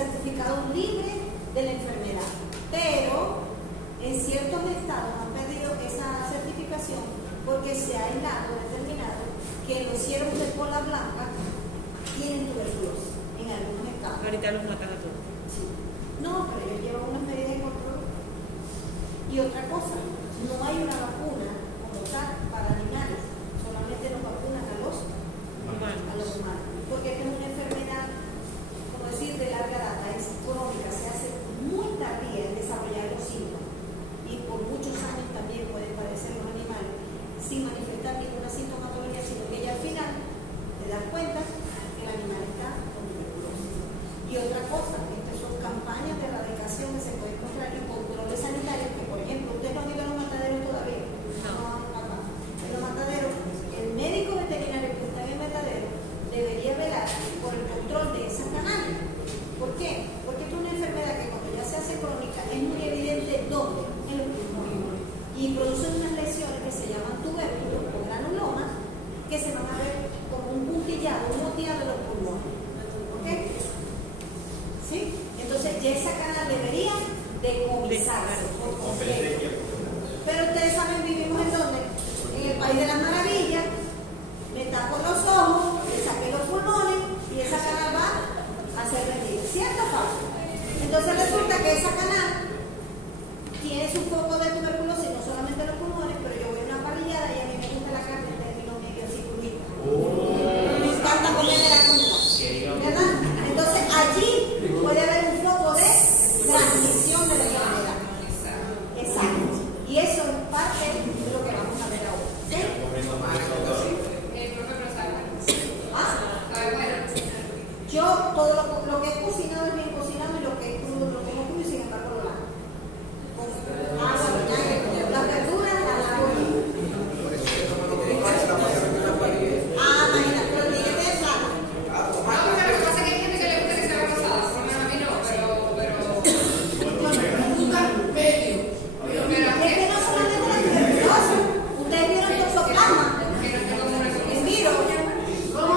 certificado libre de la enfermedad, pero en ciertos estados han perdido esa certificación porque se ha determinado que los ciervos de cola blanca tienen tuberculosis en algunos estados. Ahorita los matan a todos. Sí. No, pero ellos llevan unas medidas de control. Y otra cosa, no hay una vacuna como tal para animales, solamente nos vacunan a los humanos. Porque esta es una enfermedad, como decir, de larga data, es crónica, se hace muy tardía en desarrollar los síntomas. Y por muchos años también pueden padecer los animales sin manifestar ninguna sintomatología, sino que ya al final te das cuenta que el animal está con tuberculosis. Y otra cosa, estas son campañas de erradicación que se pueden encontrar en controles sanitarios, que por ejemplo, ustedes no han ido a los mataderos todavía. En los mataderos, el médico veterinario que está en el matadero debería velar por el control de esas canales. ¿Por qué? Porque es una enfermedad que cuando ya se hace crónica es muy evidente dónde, en los pulmones, y producen unas lesiones que se llaman tubérculos o granulomas, que se van a ver como un puntillado, un moteado de los pulmones. ¿Ok? ¿Sí? Entonces ya esa canal debería decomisarse. Pero ustedes saben, vivimos en dónde? En el país de las maravillas. Me tapo los ojos, le saqué los pulmones y esa canal va a ser vendida. ¿Cierto o falso? Entonces resulta que esa canal tiene su foco de tuberculosis, no solamente los pulmones, pero yo voy a una parrillada y a mí me gusta la carne en términos medio circulita. Me encanta comer de la comida, ¿verdad? Entonces allí puede haber un foco de transmisión de la enfermedad. Exacto. Y eso es parte de lo que vamos a ver ahora. ¿Sí? Yo todo lo que he cocinado es bien cocinado y lo que es crudo lo como crudo y sin embargo lo lavo. Las verduras las lavo yo. Imagínate, pero tiene que ser plano. Lo que pasa es que hay gente que le gusta que sea rosada, por lo menos a mí no, pero nunca medio. Es que no solamente la tuberculosis, ustedes vieron toxoplasma. En vivo, ¿cómo?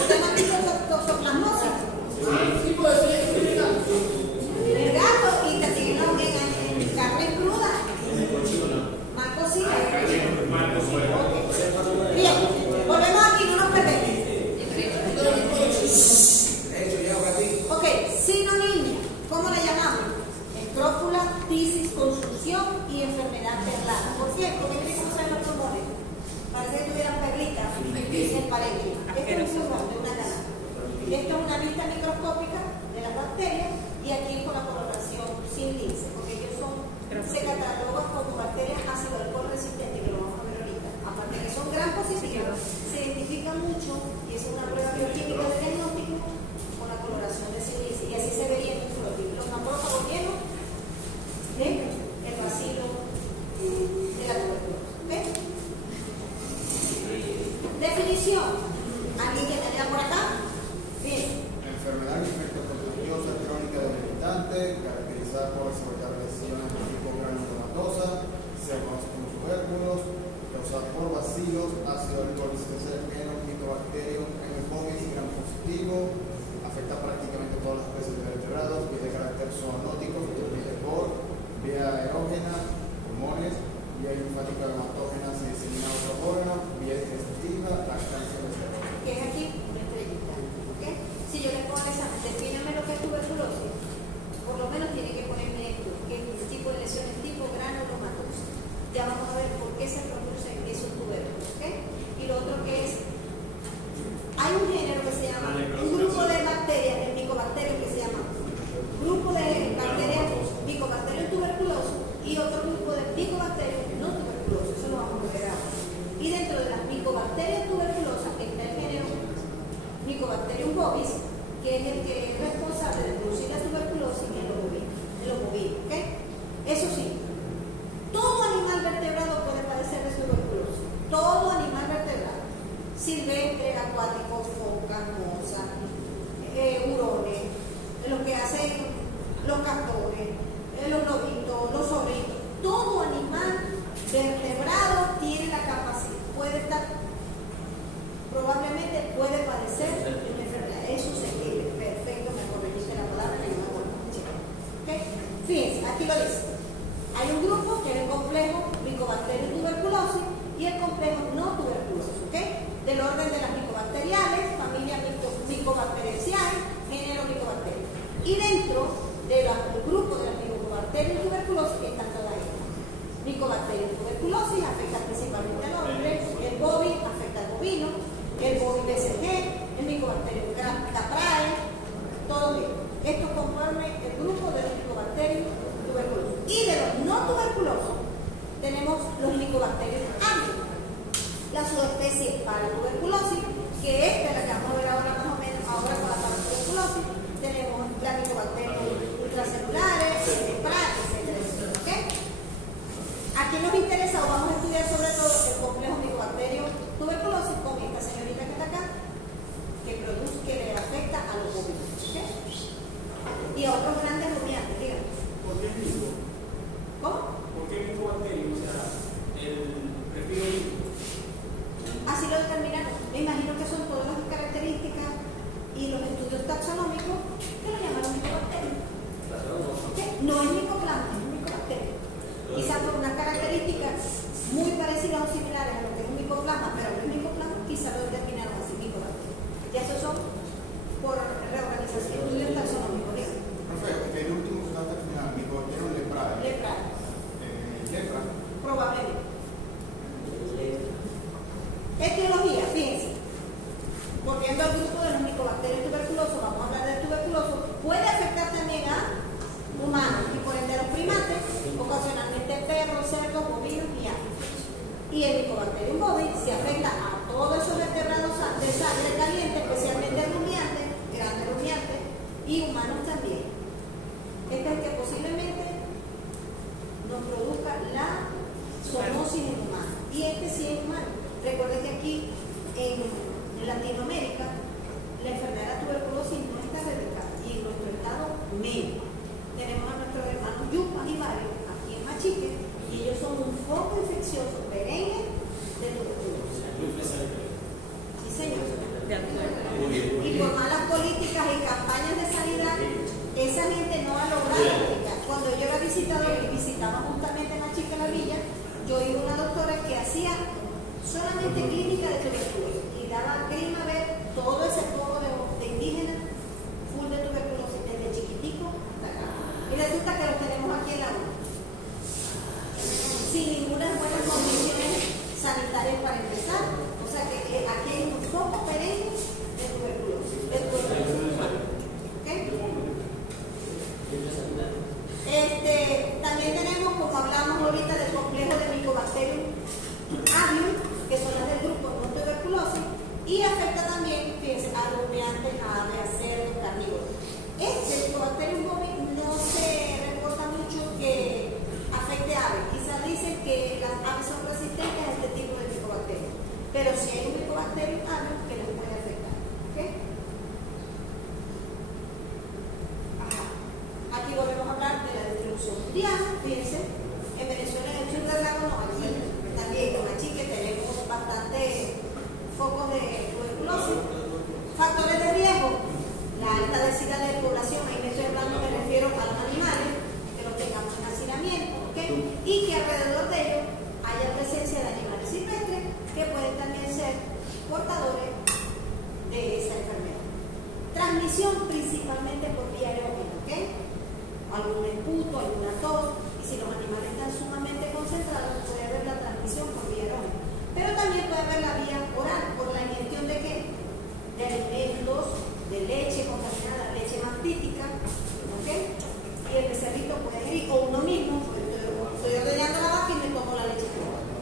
Usted no ha visto toxoplasmosis. El gato y también en carne cruda. Mal cocida. Bien, volvemos aquí, no nos perdemos. Ok, sinonimia, ¿cómo le llamamos? Escrófula, tisis, consunción y enfermedad perlada. ¿Por qué? Porque miren cómo se ven los pulmones. Parece que tuvieran perlitas en el parénquima. Esto es un pulmón de una canal. Esto es una vista microscópica de las bacterias y aquí es con la coloración sin lince, porque ellos se catalogan como bacterias ácido alcohol resistentes, que lo vamos a ver ahorita. Aparte de que son gran positivas, se identifican mucho y es una prueba bioquímica de diagnóstico con la coloración de sin lince. Y así se vería en un flotilo. Los macrófagos llenos del bacilo de la tuberculosis. ¿Ves? Definición. ¿Alguien que tenía por acá? Bien. Enfermedad infectocontagiosa crónica debilitante, caracterizada por desarrollar lesiones de tipo granulomatosa, se conoce como tubérculos, causada por bacilos, ácido alcohol resistente, micobacterium, MFOMIS, gram positivo, afecta prácticamente todas las especies de vertebrados, vía de carácter zoonótico, distribuye por vía aerógena, pulmones, vía linfática hematógena, se disemina a otro órgano, vía digestiva, lactancia de cerebro. Que es aquí una estrellita. ¿Ok? Si yo le pongo el examen, defíname lo que es tuberculosis, por lo menos tiene que ponerme esto, que es un tipo de lesiones tipo granulomatosa. Ya vamos a ver por qué se produce esos tubérculos. ¿Ok? Y lo otro que es, hay un género que se llama, un grupo de bacterias, el micobacterium, que se llama grupo de bacterias micobacterium tuberculosos y otro grupo de micobacterium no tuberculosos. Eso lo vamos a ver ahora. Y dentro de las micobacterias tuberculosas está el género Mycobacterium bovis, que es el que es responsable de producir la tuberculosis en los bovinos. ¿Okay? Eso sí, todo animal vertebrado puede padecer de tuberculosis. Todo animal vertebrado. Silvestre, acuático, focas, mozas, hurones, lo que hacen los castores, los lobitos, los zorritos. Todo animal vertebrado tiene la capacidad, probablemente puede padecer de una enfermedad. Eso se quiere. Perfecto, me corregiste la palabra que no lo dice. Hay un grupo que es el complejo Mycobacterium tuberculosis y el complejo no tuberculosis, ¿ok? Del orden de las micobacteriales, familia Mycobacteriaceae, género Mycobacterium. Y dentro del grupo de las Mycobacterium tuberculosis están todas ellas. Mycobacterium tuberculosis afecta principalmente al hombre, el bovi afecta al bovino, el bovi BCG, el Mycobacterium caprae, todos ellos. Estos componen el grupo de los Mycobacterium tuberculosis. Y de los no tuberculosos tenemos los Mycobacterium avium, la subespecie paratuberculosis, que es de la que vamos a ver ahora más o menos, ahora con la paratuberculosis. Tenemos la Mycobacterium ultracelulares, etcétera, ¿ok? Aquí nos interesa o vamos a estudiar sobre todo el complejo Mycobacterium tuberculosis con esta señorita que está acá, que produce, que le afecta a los bovinos, ¿ok? Y a otros grandes rumiantes, díganme. ¿Por qué mismo? ¿Cómo? ¿Por qué Mycobacterium? O sea, el prefiero mismo. Así lo determinaron. Me imagino que son todas las características y los estudios taxonómicos que lo llamaron Mycobacterium. ¿Okay? No es Mycoplasma, es Mycobacterium. Quizás por unas características muy parecidas o similares a lo que es un Mycoplasma, pero no es Mycoplasma, quizás lo determinaron así, Mycobacterium. Ya esos son por reorganización, estudios taxonómicos, díganme. Perfecto, que el último que está terminado, Mycobacterium leprae. Leprae. Lepra. Probablemente. Etiología, fíjense. Volviendo al grupo de los Mycobacterium tuberculosos, vamos a hablar del tuberculoso, puede afectar también a humanos y por ende a los primates, ocasionalmente perros, cerdos, bovinos y aves. Y el Mycobacterium bovi se afecta a todos esos vertebrados de sangre caliente, especialmente rumiantes, grandes rumiantes y humanos también. Este es el que posiblemente nos produzca la zoonosis en humanos. Y este sí es humano. Recuerden que aquí en Latinoamérica la enfermedad de tuberculosis no está erradicada y en nuestro estado medio. Tenemos a nuestros hermanos yupas y varios aquí en Machique y ellos son un foco infeccioso perenne de tuberculosis. Sí, señor. Y por malas políticas y campañas de sanidad, esa gente no ha logrado erradicar. Cuando yo era visitador y visitaba justamente Machique la villa, yo iba a una doctora que hacía solamente clínica de tuberculosis y daba grima ver todo ese poco de indígenas full de tuberculosis desde chiquitico hasta acá. Y resulta que los tenemos aquí en la UNA sin ninguna buenas condiciones sanitarias para empezar. O sea que aquí hay un foco perenne de tuberculosis. ¿Okay? También tenemos, como hablamos ahorita, del complejo de Mycobacterium avium, que son las del grupo no tuberculosis, y afecta también, fíjense, a rumiantes, a aves, a cerdos, carnívoros. Este Mycobacterium bovi no se reporta mucho que afecte a aves. Quizás dicen que las aves son resistentes a este tipo de Mycobacterium, pero si hay un Mycobacterium avium que les puede afectar. ¿Okay? Aquí volvemos a hablar de la distribución mundial. Fíjense, en Venezuela, en el sur del lago, no, aquí también en Machique tenemos bastantes focos de tuberculosis. Factores de riesgo: la alta densidad de población, ahí me estoy hablando, me refiero a los animales, que los tengamos en hacinamiento, ¿okay? Y que alrededor de ellos haya presencia de animales silvestres que pueden también ser portadores de esa enfermedad. Transmisión principalmente por vía aeróbica, ¿ok? Algún esputo, alguna tos, y si los animales están sumamente concentrados, puede haber la transmisión por vía aeróbica. Pero también puede haber la vía oral, por la ingestión de qué? De alimentos, de leche contaminada, leche mastítica, ¿ok? Y el becerrito puede ir, o uno mismo, estoy ordeñando la vaca y me tomo la leche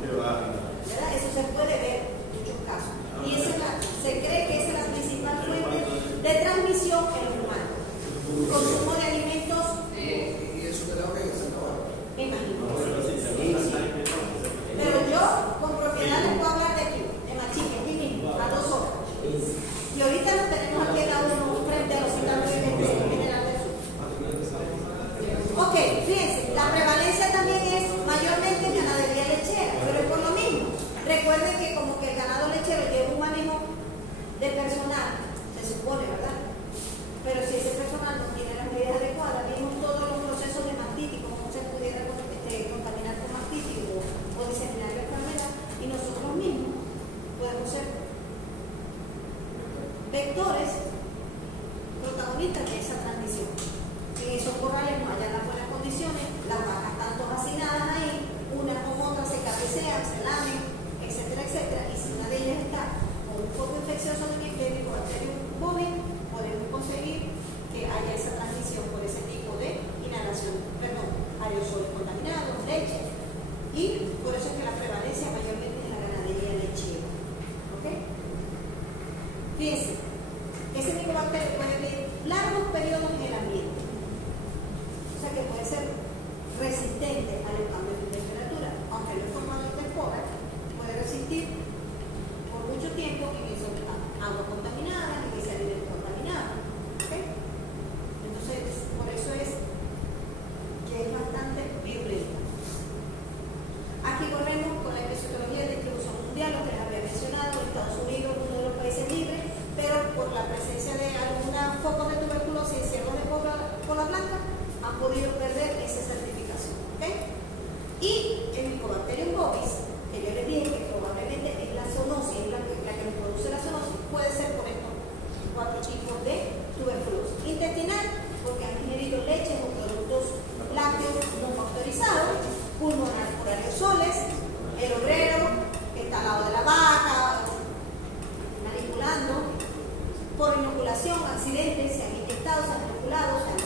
¿verdad? Eso se puede ver en muchos casos. Y se cree que esa es la principal fuente de transmisión en los humanos. Consumo de alimentos. Y eso te da que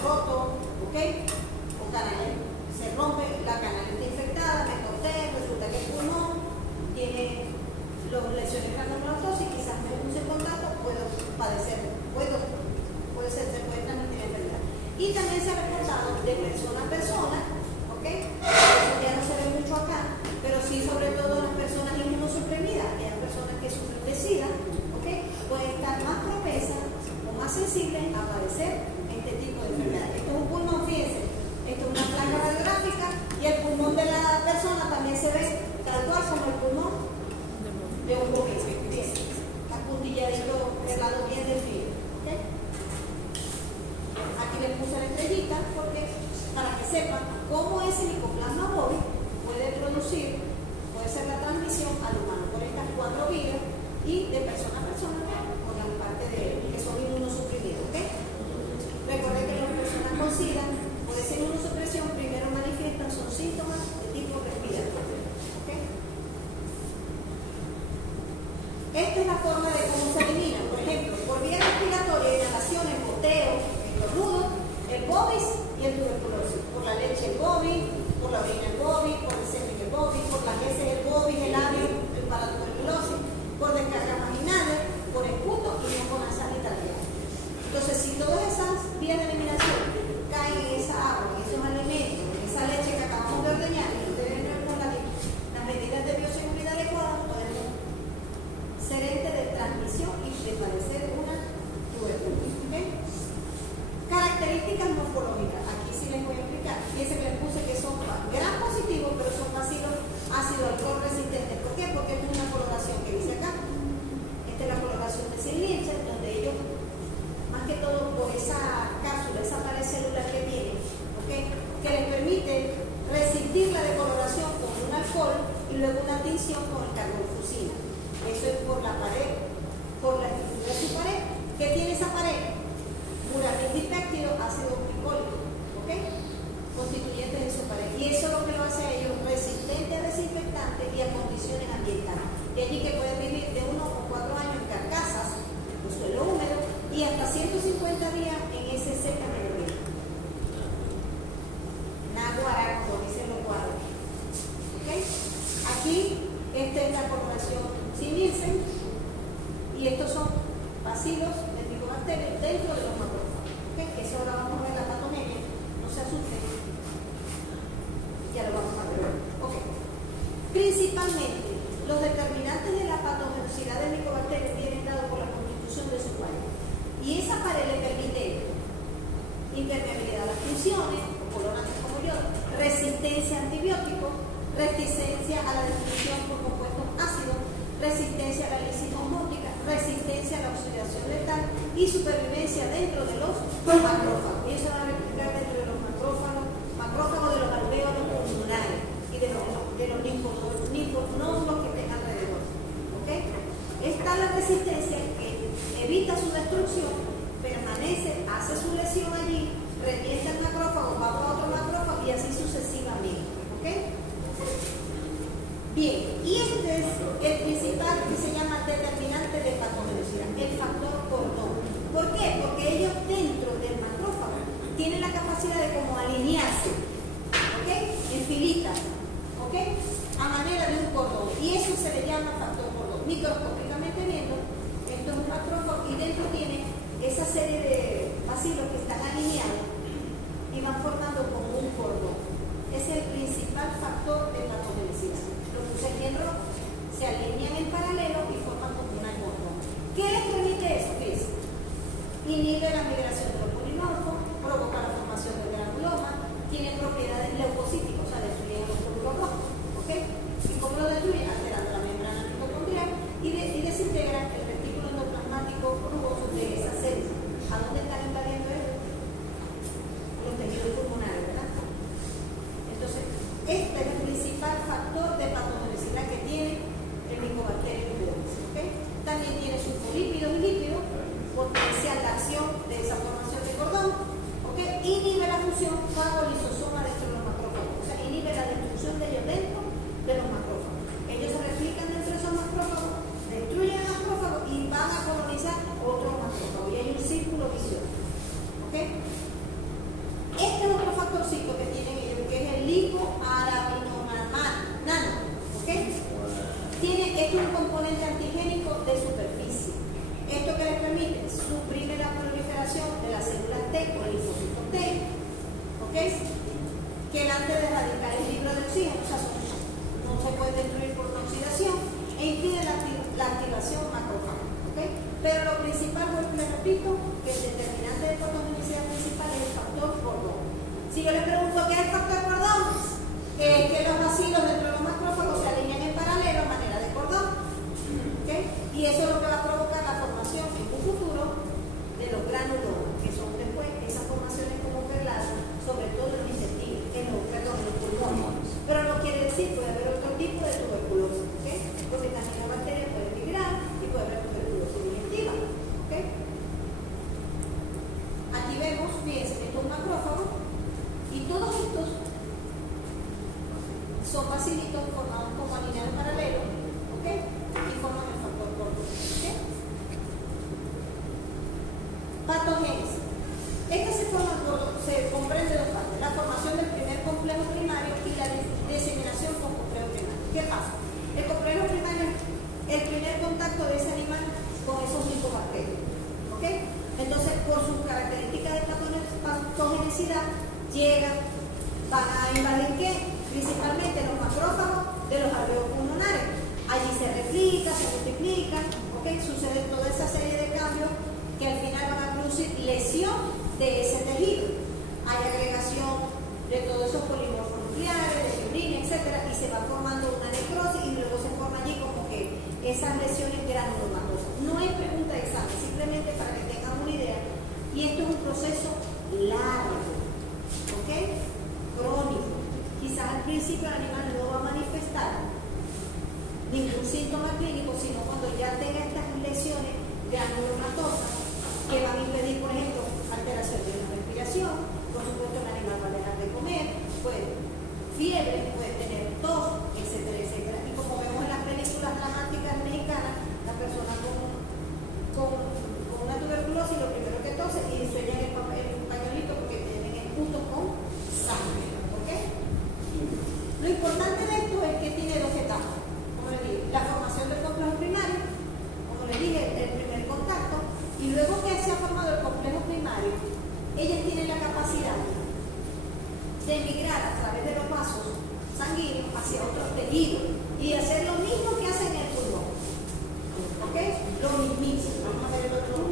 roto, ¿ok? O canal, se rompe la canaleta infectada, me corté, resulta que el pulmón tiene lesiones granulomatosas y quizás me puse en contacto, puedo padecer, se puede transmitir la enfermedad. Y también se ha reportado de persona a persona, ¿ok? Eso ya no se ve mucho acá, pero sí sobre todo las personas inmunosuprimidas, aquellas personas que sufren de SIDA, ¿ok? Pueden estar más propensas o más sensibles a padecer este tipo de enfermedades. Esto es un pulmón, fíjense, esto es una placa radiográfica y el pulmón de la persona también se ve tal cual como el pulmón de un bovino, fíjense, apuntilladito, el lado bien definido. Aquí les puse la estrellita porque para que sepan cómo ese micoplasma bovis puede ser la transmisión al humano por estas 4 vías y de persona a persona por la parte de que son inmunosuprimidos. ¿Okay? Recuerden que las personas con SIDA puede ser inmunosupresión, primero manifiestan son síntomas de tipo respiratorio. ¿Okay? Esta es la forma de cómo se elimina, por ejemplo, por vía respiratoria, inhalaciones, goteos, estornudos, el bovis y el tuberculosis. Por la leche el bovis, por la orina el bovis, por el semen el bovis, por las heces el bovis, el labio para la tuberculosis, por descargas vaginales, por esputo y no con nasal italiana. Entonces, si todas esas vías de eliminación caen en esa agua, en esos alimentos, en esa leche que acabamos de ordeñar, y ustedes no con las medidas de bioseguridad adecuadas, podemos ser ente de transmisión y de padecer una tuberculosis. ¿Okay? Características morfológicas. Aquí sí les voy a explicar. Fíjense que les puse que son gran positivos, pero son bacillus ácido alcohol resistentes. ¿Por qué? Porque esta es una coloración que dice acá. Esta es la coloración de Sil-Nielsen, donde ellos, más que todo por esa cápsula, esa pared celular que tienen, ¿okay? Que les permite resistir la decoloración con un alcohol y luego una tinción con el carbonfusina. Eso es por la pared, por la estructura de su pared. ¿Qué tiene esa pared? Uranil dipéptido, ácido glicólico, ¿ok? Constituyentes de su pared. Y eso es lo que lo hace a ellos resistente a desinfectantes y a condiciones ambientales. De allí que pueden vivir de 1 o 4 años en carcasas, en suelo húmedo, y hasta 150 días en ese seca medio. Naguará, como dicen los cuadros. ¿Ok? Aquí, esta es la coloración Sil-Nielsen, y estos son bacilos de micobacterias dentro de los macrófagos. ¿Okay? Eso ahora vamos a ver la patogenia, no se asusten, ya lo vamos a ver. Okay. Principalmente, los determinantes de la patogenosidad de micobacterias vienen dados por la constitución de su pared. Y esa pared le permite impermeabilidad a las funciones, colorantes como yo, resistencia a antibióticos, resistencia a la destrucción por compuestos ácidos, resistencia a la lisis osmótica, resistencia a la oxidación letal y supervivencia dentro de los macrófagos. Y eso va a replicar dentro de los macrófagos de los alvéolos pulmonares y de los linfonodos que estén alrededor. ¿Okay? Está la resistencia que evita su destrucción, permanece, hace su lesión allí, revienta el macrófago, va para otro macrófago y así sucesivamente. ¿Okay? Bien, y este es el principal que se llama determinante de patogenosidad, el factor cordón. ¿Por qué? Porque ellos dentro del macrófago tienen la capacidad de como alinearse, ¿ok? En filitas, ¿ok? A manera de un cordón. Y eso se le llama factor cordón. Microscópicamente viendo, esto es un macrófago y dentro tiene esa serie de bacilos que están alineados y van formando como un cordón. Es el principal factor de patogenicidad. Lo puse aquí en rojo. Se alinean en paralelo y forman como una cordón. ¿Qué les permite eso? ¿Qué es? Inhibe la migración de los polimorfos, provoca la formación del granuloma, tiene propiedades leucocíticas, o sea, destruye los glóbulos rojos. ¿Ok? ¿Y cómo lo destruye? Alterando la membrana mitocondrial y desintegra el retículo endoplasmático rugoso de esas células. ¿A dónde están invadiendo ellos? Los tejidos pulmonares, ¿verdad? Entonces, este es el principal factor ¿ok? Que el antes de erradicar el libro de oxígeno, o sea, no se puede destruir por una oxidación e impide la activación macrófaga, ¿ok? Pero lo principal, vuelvo y les repito, que el determinante de patogenicidad principal es el factor cordón. Si yo le pregunto qué es el factor cordón, que los bacilos dentro de los macrófagos se alinean en paralelo a manera de cordón, ¿ok? Y eso es lo que va a provocar la formación en un futuro de los granulomas, que son después esas formaciones como perladas, sobre todo en los intestinos, en los pulmones. Pero no quiere decir, puede haber otro tipo de tuberculosis, ¿ok? Porque también la bacteria puede migrar y puede haber tuberculosis digestiva, ¿ok? Aquí vemos, fíjense, estos macrófagos y todos estos son bacilitos formados como alineados paralelos, ¿ok? Y forman el factor cordón, ¿ok? Patogénesis. Esta se comprende de dos partes: la formación del primer complejo primario y la diseminación con complejo primario. ¿Qué pasa? El complejo primario es el primer contacto de ese animal con esos micobacterios, ¿ok? Entonces, por sus características de patogenicidad, llegan, van a invadir ¿qué? Principalmente los macrófagos de los alveolos pulmonares. Allí se replica, se multiplica, ¿ok? Sucede toda esa serie de cambios que al final van a producir lesión de ese tejido. Hay agregación de todos esos polimorfos nucleares, de fibrina, etcétera, y se va formando una necrosis y luego se forma allí como que esas lesiones granulomatosas. No hay pregunta de examen, simplemente para que tengan una idea. Y esto es un proceso largo, ¿ok? Crónico. Quizás al principio el animal no va a manifestar ningún síntoma clínico, sino cuando ya tenga estas lesiones granulomatosas que van a impedir, por ejemplo, alteración de la respiración. Por supuesto, el animal va a dejar de comer, puede fiebre, puede tener tos, etcétera, etcétera. Y como vemos en las películas dramáticas mexicanas, la persona con una tuberculosis lo primero que tose y sueña el pañuelito porque tienen esputos con sangre, ¿ok? Lo importante de esto es que tiene dos etapas, como les dije: la formación del complejo primario, como les dije, el primer contacto, y luego que se ha formado el complejo primario, ellas tienen la capacidad de migrar a través de los vasos sanguíneos hacia otros tejidos y hacer lo mismo que hacen en el pulmón, ¿ok? Lo mismísimo. Vamos a ver el otro.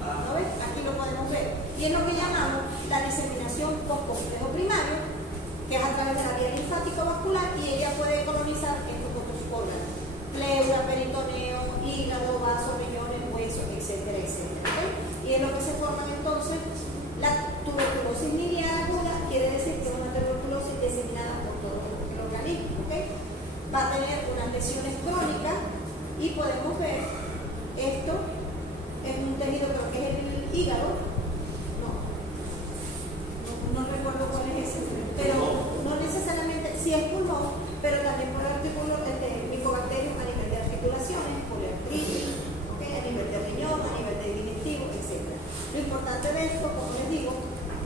¿Lo ves? Aquí lo podemos ver. Y es lo que llamamos la diseminación por complejo primario, que es a través de la vía linfático-vascular, y ella puede colonizar estos otros órganos: pleura, peritoneo, hígado, vasos, riñones, huesos, etcétera, etcétera. ¿Okay? Y es lo que se forman entonces la tuberculosis miliar aguda, quiere decir que es una tuberculosis diseminada por todo el organismo. ¿Okay? Va a tener unas lesiones crónicas y podemos ver esto es un tejido, creo que es el hígado. No recuerdo cuál es ese, pero no necesariamente, si es pulmón, pero también puede haber micobacterios a nivel de articulaciones, poliartritis, ¿okay? A nivel de riñón, a nivel de digestivo, etc. Lo importante de esto, como les digo,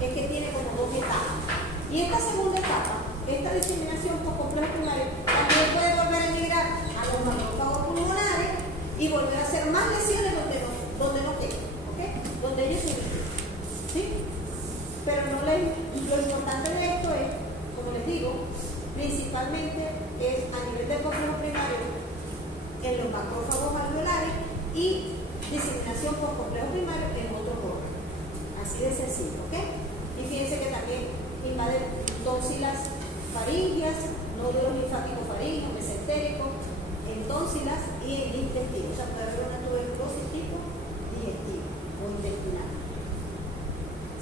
es que tiene como dos etapas. Y esta segunda etapa, esta diseminación por complejo primario, también puede volver a migrar a los macrófagos pulmonares y volver a hacer más lesiones donde no queden, ¿okay? Donde ellos se migran, ¿sí? Pero lo importante de esto es, como les digo, principalmente es a nivel del complejo primario en los macrófagos alveolares y diseminación por complejo primario en otros órganos. Así de sencillo, ¿ok? Y fíjense que también invade tóxilas faringias, nódulos linfáticos faringios, mesentéricos, en tóxilas y en el intestino. O sea, puede haber una tuberculosis tipo digestivo o intestinal.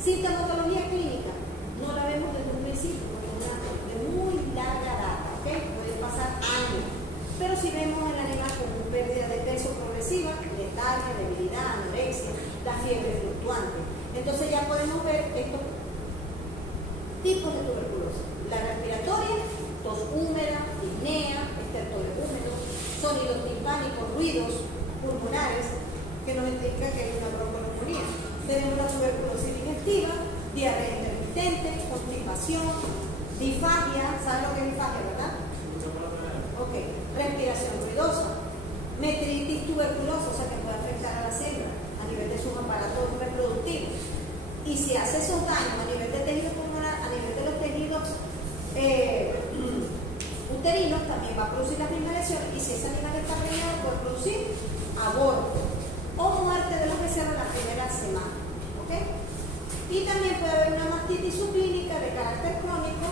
Sintomatología clínica no la vemos desde un principio porque es una de muy larga data, ¿ok? Puede pasar años, pero si vemos el animal con una pérdida de peso progresiva, letargia, debilidad, anorexia, la fiebre fluctuante, entonces ya podemos ver estos tipos de tuberculosis: la respiratoria, tos húmeda, disnea, estertores húmedos, sonidos timpánicos, ruidos pulmonares que nos indican que hay una bronconeumonía. Tenemos la tuberculosis digestiva, diarrea intermitente, constipación, disfagia. ¿Saben lo que es disfagia, verdad? Ok. Respiración ruidosa, metritis tuberculosa, o sea que puede afectar a la célula a nivel de sus aparatos reproductivos. Y si hace esos daños a nivel de tejido pulmonar, a nivel producir aborto o muerte de los becerros la primera semana. ¿Ok? Y también puede haber una mastitis subclínica de carácter crónico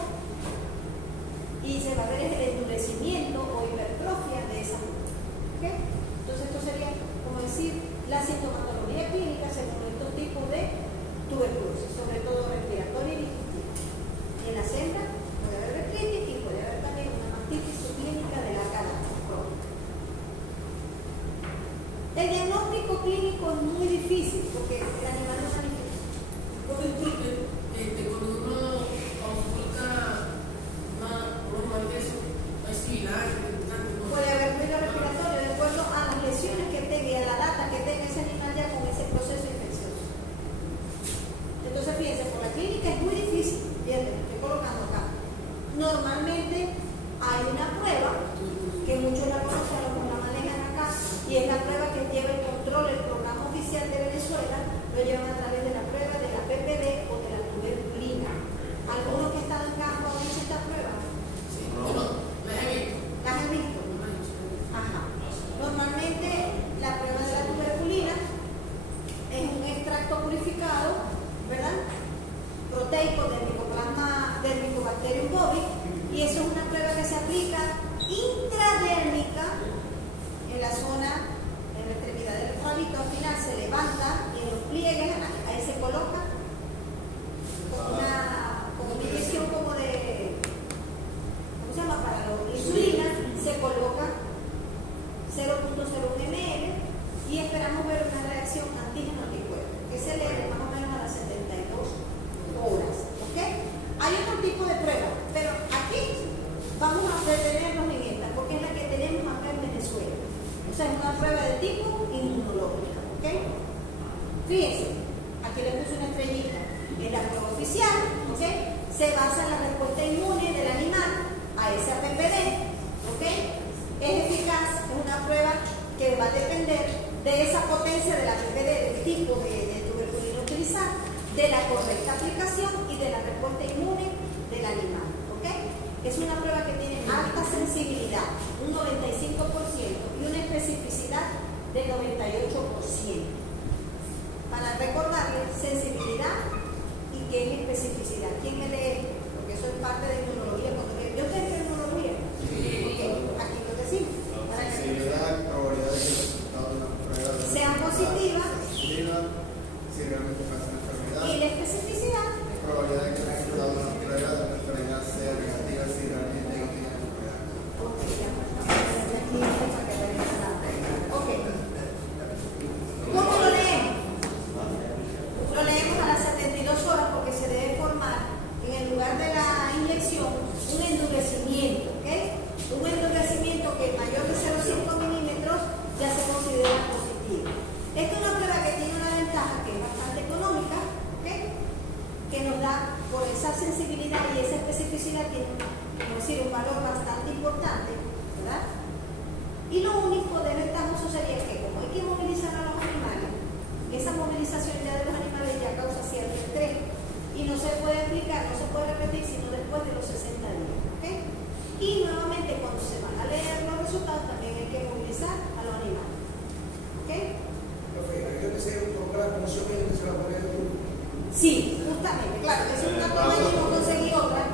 y se va a ver el endurecimiento o hipertrofia de esa mujer. ¿Ok? Entonces esto sería como decir la sintomatología clínica según estos tipos de tuberculosis, sobre todo respiratoria y digestiva. Y en la senda puede haber gastritis y puede haber también una mastitis subclínica de larga data crónica. El diagnóstico clínico es muy difícil porque el animal no manifiesta. Cuando uno ausculta unos maltesos, hay similares, puede haber ruido respiratorio de acuerdo a las lesiones que tenga y a la data que tenga ese animal ya con ese proceso infeccioso. Entonces fíjense, por la clínica es muy difícil, fíjense, me estoy colocando acá. Normalmente hay una prueba que muchos la conocen, a los que la manejan acá, y es la prueba que lleva el control, el programa oficial de Venezuela, lo llevan a través de la prueba de la PPD o de la tuberculina. ¿Algunos que están en campo han hecho esta prueba? Sí. No, las he visto. ¿Las han visto? Ajá. Normalmente la prueba de la tuberculina es un extracto purificado, ¿verdad? Proteico del Mycoplasma del Mycobacterium bovis, y eso es una prueba que se aplica intradérmica en la zona, en la extremidad del rabito. Al final se levanta y en los pliegues ahí se coloca como una inyección como de, ¿cómo se llama? Para la insulina, se coloca 0.01 ml y esperamos ver una reacción antígeno-anticuerpo que se lee más o menos a las 72 horas. ¿Ok? Hay otro tipo de prueba, pero aquí vamos a detenernos en esta porque es la que tenemos acá en Venezuela. O sea, es una prueba de tipo inmunológica. ¿Ok? Fíjense, aquí le puse una estrellita. Es la prueba oficial. ¿Ok? Se basa en la respuesta inmune del animal a ese APPD. ¿Ok? Es eficaz, es una prueba que va a depender de esa potencia de la PPD, del tipo de tuberculina utilizar, de la correcta aplicación y de la respuesta inmune del animal. ¿Ok? Es una prueba que tiene alta sensibilidad, un 95%, y una especificidad del 98%. Para recordarles, sensibilidad y qué es especificidad. ¿Quién me lee? Porque eso es parte de inmunología. ¿Yo tengo inmunología? Okay. Aquí lo decimos. Sensibilidad, probabilidad de que el resultado de una prueba sean positivas si realmente pasa una enfermedad. Y la especificidad, Probabilidad de que el resultado de una prueba de una enfermedad sea negativa si realmente no tiene enfermedad. ok. ¿Cómo lo leemos? Lo leemos a las 72 horas porque se debe formar en el lugar de la inyección un endurecimiento, ¿ok? Un endurecimiento que mayor de 0,5 milímetros ya se considera positivo. Esta es una prueba que tiene una ventaja que es bastante económica, ¿ok? Que nos da, por esa sensibilidad y esa especificidad, tiene un valor bastante importante, ¿verdad? Y lo único desventajoso sería que como hay que movilizar a los animales, esa movilización ya de los animales ya causa cierto estrés y no se puede aplicar, no se puede repetir sino después de los 60 días, ¿ok? Y nuevamente cuando se van a leer los resultados también hay que movilizar a los animales, ¿ok? Sí, justamente, claro, es una toma y no conseguí otra,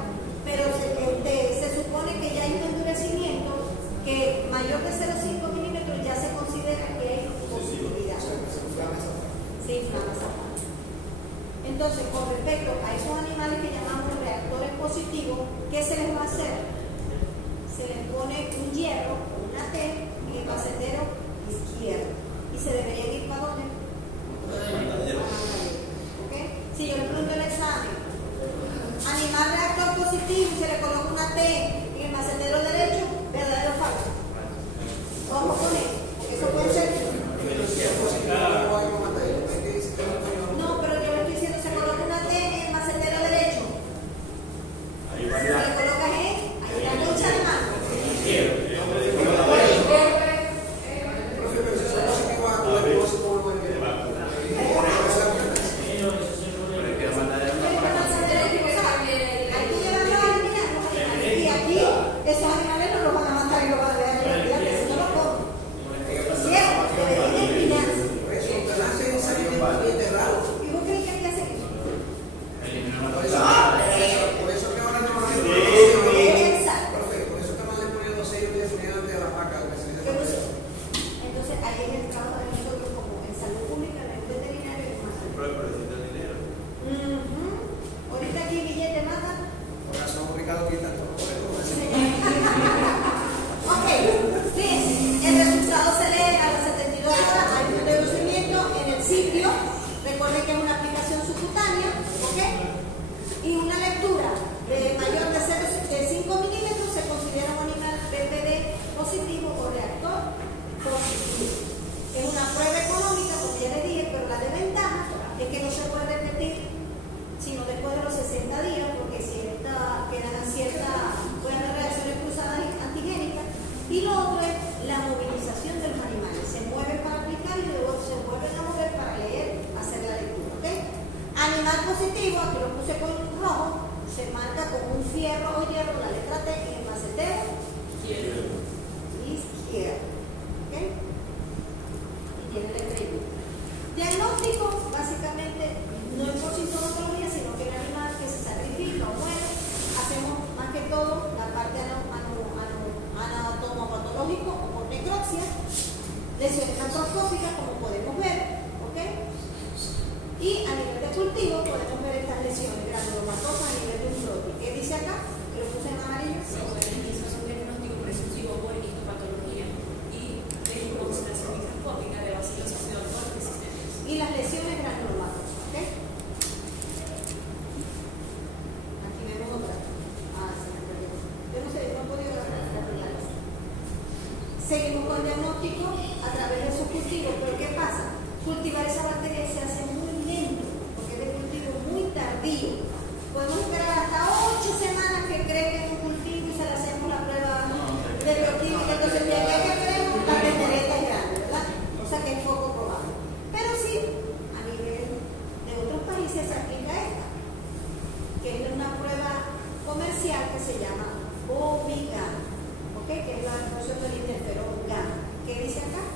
pero se supone que ya hay un endurecimiento que mayor de 0,5 milímetros ya se considera que hay posibilidad. Se inflama esa parte. Entonces, con respecto a esos animales que llamamos reactores positivos, ¿qué se les va a hacer? Se les pone un hierro o una T en el macetero izquierdo y se deberían ir para dónde? Si yo le pregunto el examen, animal reactor positivo y se le coloca una T en el macetero derecho, ¿verdadero o falso? Vamos con eso, porque eso puede ser. No, pero yo le estoy diciendo, se coloca una T en el macetero derecho. Si le colocas E, ahí la concha de mano. Aquí fierro o hierro, la letra T, en el macetero izquierdo. ¿Ok? Y tiene letra I. Diagnóstico, básicamente, no es por sintomatología, sino que el animal que se sacrifica o muere, hacemos más que todo la parte anatomopatológico o por necropsia, lesiones macroscópicas, como podemos ver, ¿ok? Y a nivel de cultivo podemos ver estas lesiones granulomatosas a nivel de un brote. ¿Qué dice acá? Que lo puse en amarillo. Eso es un diagnóstico presuntivo por histopatología y de oxidación microscópica de bacilos oxidadores resistentes. Y las lesiones granulomatosas, ¿ok? Aquí vemos otra. Se me perdió. Yo no sé, no he podido arreglarlas. Seguimos con el diagnóstico a través de sus cultivos, pero ¿qué pasa? Cultivar esa bacteria se hace muy lento, porque es de cultivo muy tardío. Podemos esperar hasta 8 semanas que crezca en un cultivo y se le hacemos la prueba de bioquímica. Entonces, de aquí a que creemos, la tendereta es grande, ¿verdad? O sea que es poco probable. Pero sí, a nivel de otros países se aplica esta, que es una prueba comercial que se llama Bovigam, ¿ok? Que es la versión del interferón gamma. ¿Qué dice acá?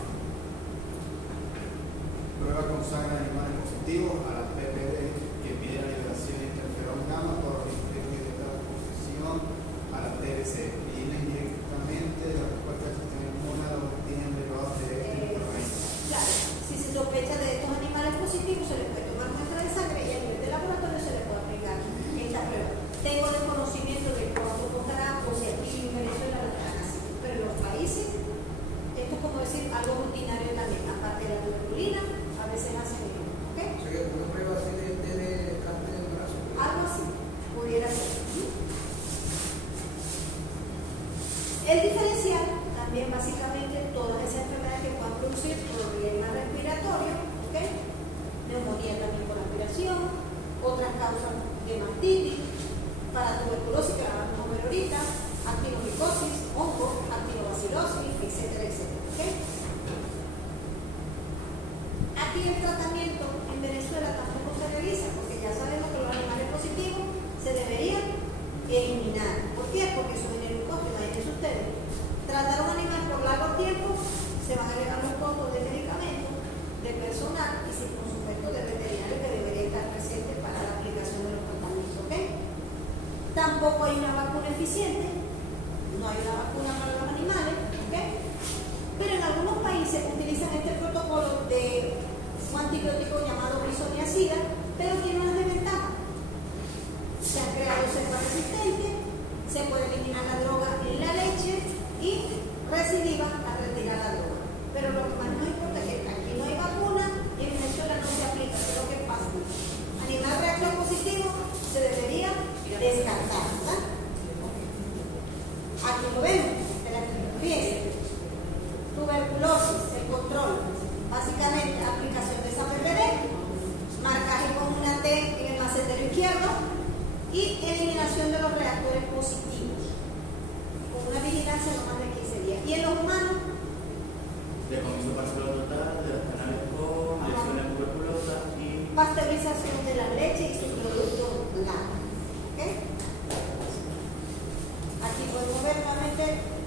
Prueba con sangre de animales positivos a la PPD que mide la liberación de interferón gamma por riesgo de transposición a la TBC. Viene directamente de la respuesta del sistema inmune a los que tienen derivados de este microorganismo. Claro, si se sospecha de estos animales positivos, se les puede tomar muestra de sangre y a nivel de laboratorio se les puede aplicar esta prueba. Tengo desconocimiento de cuánto costará o si aquí en Venezuela lo están haciendo, pero en los países, esto es como decir algo rutinario también, aparte de la tuberculina, a veces hacen esto, ¿ok? O sea que una prueba así de cáncer del brazo. Algo así, pudiera ser. El diferencial, también básicamente todas esas enfermedades que puedan producir problemas respiratorios, ¿ok? Neumonía también por aspiración, otras causas de mastitis, para tuberculosis, que la vamos a ver ahorita, actinomicosis, hongo, actinobacilosis, etcétera, etcétera, ¿ok? Aquí el tratamiento en Venezuela tampoco se realiza, porque ya sabemos que los animales positivos se deberían eliminar. ¿Por qué? Porque eso genera un costo. Imagínense ustedes, tratar a un animal por largo tiempo, se van a agregar los costos de medicamentos, de personal y sin por supuesto de veterinario que debería estar presente para la aplicación de los tratamientos, ¿ok? Tampoco hay una vacuna eficiente, no hay una vacuna para los animales, ¿ok? Pero en algunos países utilizan este protocolo de un antibiótico llamado risoniacida, pero tiene unas desventajas. Se han creado cepas resistentes, se puede eliminar la droga en la leche y recidiva al retirar la droga. Pero lo que más nos importa es que aquí no hay vacuna y en Venezuela no se aplica. ¿Qué es lo que pasa? Animal reactor positivo se debería descartar, ¿verdad? Aquí lo vemos, fíjense. Tuberculosis, el control, básicamente aplicación de esa PPD, marcaje con una T en el macetero izquierdo y eliminación de los reactores positivos, con una vigilancia no más de 15 días. ¿Y en los humanos? Decomiso parcial total de los canales con lesiones tuberculosas y Pasteurización de la leche y sus productos blancos. ¿Okay? Aquí podemos ver nuevamente